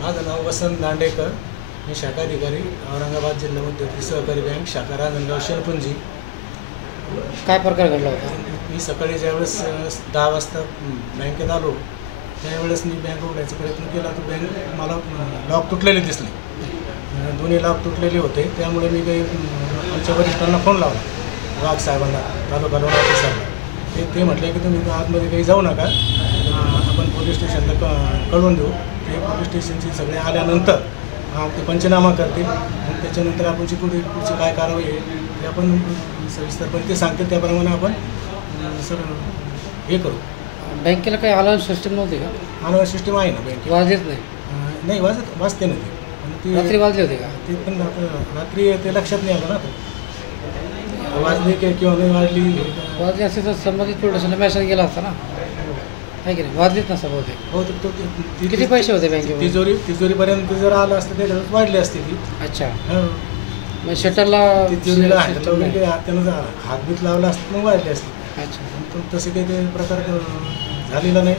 माझं नाव वसंत दांडेकर, मी शाखाधिकारी औरंगाबाद जिल्हा मध्यवर्ती सहकारी बँक शाखा रांजणगाव शेलपुंजी। काय प्रकार घडला होता? मी सकाळी ज्यावेळेस 10 वाजता बँकेत आलो त्यावेळेस मी बँक उघडायचा प्रयत्न केला, तर बँक मला लॉक तुटलेले दिसले, दोन्ही लॉक तुटलेले होते। त्यामुळे मी काही आमच्या वरिष्ठांना फोन लावला, वाघ साहेबांना, तालुका लोणी ऑफिसरला। ते म्हटले की तुम्ही आतमध्ये काही जाऊ नका, आपण पोलीस स्टेशनला कळवून देऊ। ते पोलीस स्टेशनचे सगळे आल्यानंतर ते पंचनामा करतील आणि त्याच्यानंतर आपण पुढची काय कारवाई आहे ते आपण सविस्तरपणे ते सांगतील, त्याप्रमाणे आपण सर हे करू। बँकेला काही अलार्म सिस्टम नव्हती का? अलार्म सिस्टम आहे ना बँकेत? वाजत नाही? नाही वाजते ना ते, आणि ती रात्री वाजले होते का? ते पण रात्री ते लक्षात नाही आलं ना, वाजली किंवा नाही वाजली असते तर संबंधित पोलिसांना मेसेज गेला असता ना, आहे की नाही? वाजलीच नसतं बहुतेक. हो, किती पैसे होते बँकेमध्ये? तिजोरीपर्यंत जर आलं असतं त्याच्यात वाढली असते ती। अच्छा, हो, मग शटरला तिजोरीला त्यानं हातबीत लावला असतं मग वाढली असते। अच्छा, पण तसे काही ते प्रकार झालेला नाही।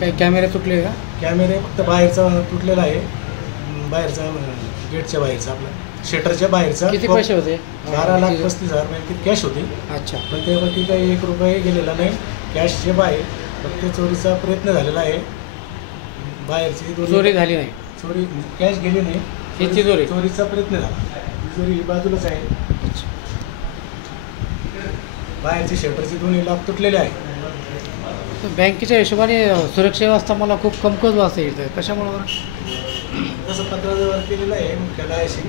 काही कॅमेरे तुटले का? कॅमेरे फक्त बाहेरचा तुटलेला आहे, बाहेरचा गेटच्या बाहेरचा, आपला शटरच्या बाहेरचा। किती पैसे होते? 12,35,000 बँकेत कॅश होती। अच्छा, पण त्यापैकी काही 1 रुपया गेलेला नाही। कॅशचे बाहेर फक्त चोरीचा प्रयत्न झालेला आहे, बाहेरची चोरी झाली नाही? चोरी कॅश गेली नाही, ही तिजोरी चोरीचा प्रयत्न झाला। तिजोरी ही बाजूलाच आहे, बाहेरची शटरची दोन्ही लॉक तुटलेले आहे। बँकेच्या हिशोबाने सुरक्षा व्यवस्था मला खूप कमकुवत वाटते इथं, कशामुळं? तसं पत्रावर केलेलं आहे मुख्यालयाशी।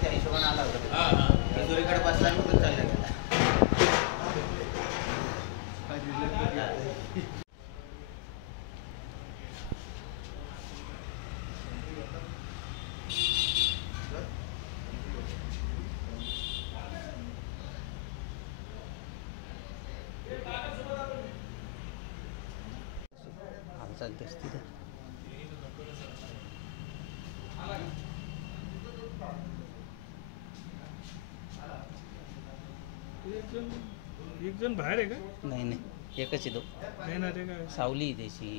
त्या हिशोबाने आला होता, तिजोरीकडे बसला तर चालला गेला। एक जण बाहेर आहे का? नाही, एकच आहे तो। नाही ना, ते काय सावली त्याची